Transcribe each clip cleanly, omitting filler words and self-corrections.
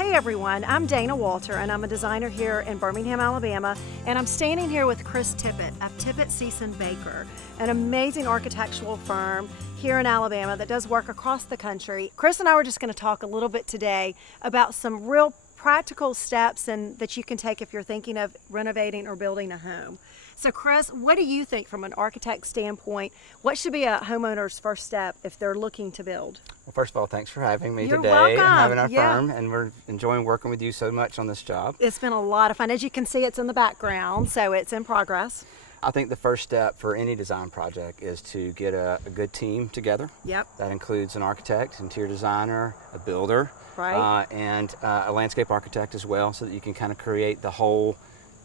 Hey everyone, I'm Dana Wolter and I'm a designer here in Birmingham, Alabama, and I'm standing here with Chris Tippett of Tippett, Sease and Baker, an amazing architectural firm here in Alabama that does work across the country. Chris and I were just going to talk a little bit today about some real practical steps that you can take if you're thinking of renovating or building a home. So Chris, what do you think from an architect standpoint? What should be a homeowner's first step if they're looking to build? Well, first of all, thanks for having me You're today welcome. and having our firm, and we're enjoying working with you so much on this job. It's been a lot of fun. As you can see, it's in the background, so it's in progress. I think the first step for any design project is to get a good team together. Yep. That includes an architect, interior designer, a builder, Right. And a landscape architect as well, so that you can kind of create the whole,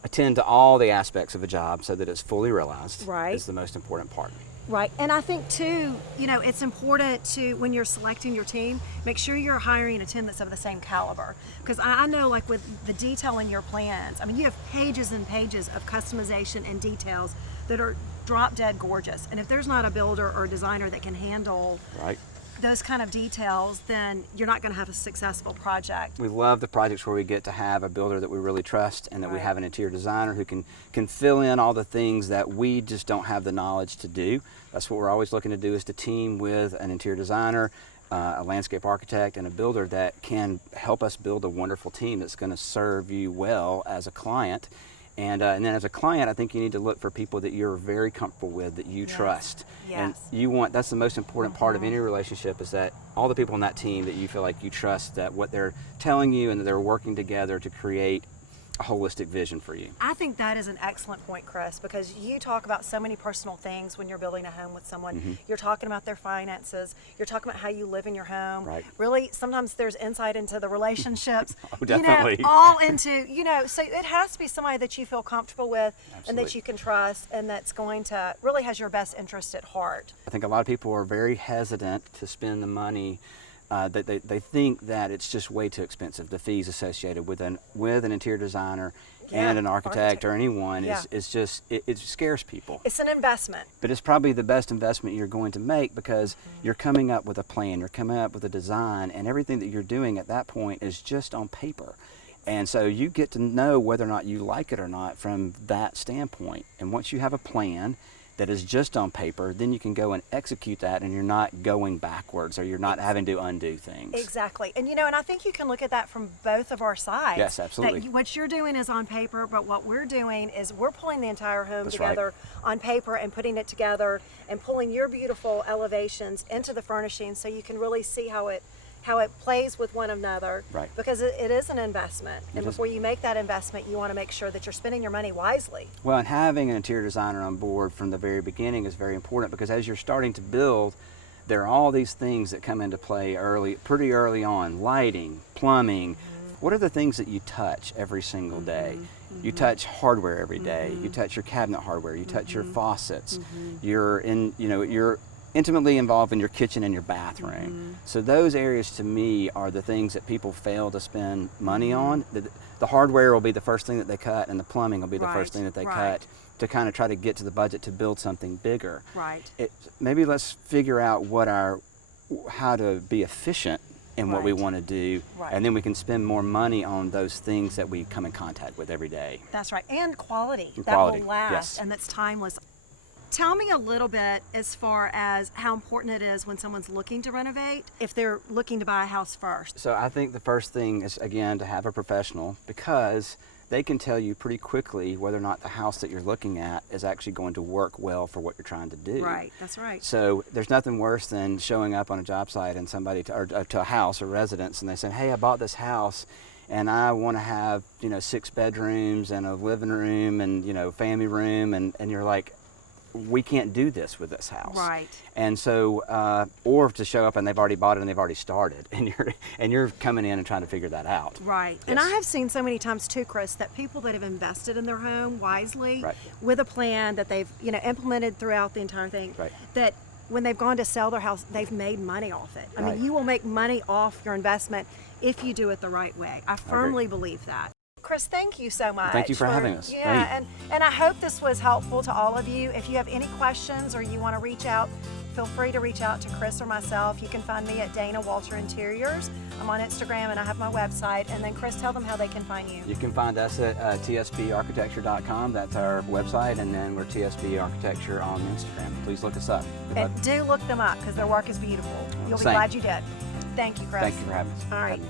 attend to all the aspects of a job so that it's fully realized. Right. Is the most important part. Right, and I think too, it's important to, when you're selecting your team, make sure you're hiring a team that's of the same caliber. Because I know, like with the detail in your plans, you have pages and pages of customization and details that are drop dead gorgeous. And if there's not a builder or a designer that can handle Right. those kind of details, then you're not going to have a successful project. We love the projects where we get to have a builder that we really trust, and that we Right. have an interior designer who can fill in all the things that we just don't have the knowledge to do. That's what we're always looking to do, is to team with an interior designer, a landscape architect, and a builder that can help us build a wonderful team that's going to serve you well as a client. And then as a client, I think you need to look for people that you're very comfortable with, that you trust. Yes. And that's the most important part of any relationship, is that all the people on that team that you feel like you trust, that what they're telling you and that they're working together to create a holistic vision for you. I think that is an excellent point, Chris, because you talk about so many personal things when you're building a home with someone. Mm-hmm. You're talking about their finances. You're talking about how you live in your home. Right. Really, sometimes there's insight into the relationships. Oh, definitely. All into, so it has to be somebody that you feel comfortable with and Absolutely. that you can trust and that's going to really has your best interest at heart. I think a lot of people are very hesitant to spend the money. They think that it's just way too expensive. The fees associated with an interior designer and an architect or anyone it scares people. It's an investment. But it's probably the best investment you're going to make, because you're coming up with a plan, you're coming up with a design, and everything that you're doing at that point is just on paper. And so you get to know whether or not you like it or not from that standpoint. And once you have a plan that is just on paper, then you can go and execute that, and you're not going backwards, or you're not having to undo things. Exactly. And and I think you can look at that from both of our sides. Yes, absolutely. That what you're doing is on paper, but what we're doing is we're pulling the entire home That's together on paper and putting it together and pulling your beautiful elevations into the furnishings so you can really see how it plays with one another. Right. Because it is an investment. And It is. before you make that investment, you want to make sure that you're spending your money wisely. Well, and having an interior designer on board from the very beginning is very important, because as you're starting to build, there are all these things that come into play pretty early on. Lighting, plumbing. What are the things that you touch every single day? You touch hardware every day. You touch your cabinet hardware. You touch your faucets. You're intimately involved in your kitchen and your bathroom. So those areas, to me, are the things that people fail to spend money on. The hardware will be the first thing that they cut, and the plumbing will be the first thing that they cut, to kind of try to get to the budget to build something bigger. Right. Maybe let's figure out how to be efficient in what we want to do, and then we can spend more money on those things that we come in contact with every day. That's right. And quality. And that quality, will last yes. and that's timeless. Tell me a little bit as far as how important it is when someone's looking to renovate, if they're looking to buy a house first. So I think the first thing is, again, to have a professional, because they can tell you pretty quickly whether or not the house that you're looking at is actually going to work well for what you're trying to do. Right, that's right. So there's nothing worse than showing up on a job site and somebody to a house or residence, and they say, hey, I bought this house and I want to have 6 bedrooms and a living room and family room, and you're like, we can't do this with this house. Right. And so, or to show up and they've already bought it and they've already started, and you're coming in and trying to figure that out. Right. Yes. And I have seen so many times too, Chris, that people that have invested in their home wisely, with a plan that they've implemented throughout the entire thing, that when they've gone to sell their house, they've made money off it. I mean, you will make money off your investment if you do it the right way. I firmly believe that. Chris, thank you so much. Thank you for having us. Yeah, and I hope this was helpful to all of you. If you have any questions or you want to reach out, feel free to reach out to Chris or myself. You can find me at Dana Wolter Interiors. I'm on Instagram and I have my website. And then Chris, tell them how they can find you. You can find us at tsbarchitecture.com. That's our website, and then we're TSB Architecture on Instagram. Please look us up. And do look them up because their work is beautiful. You'll be Same. glad you did. Thank you, Chris. Thank you for having us. All right.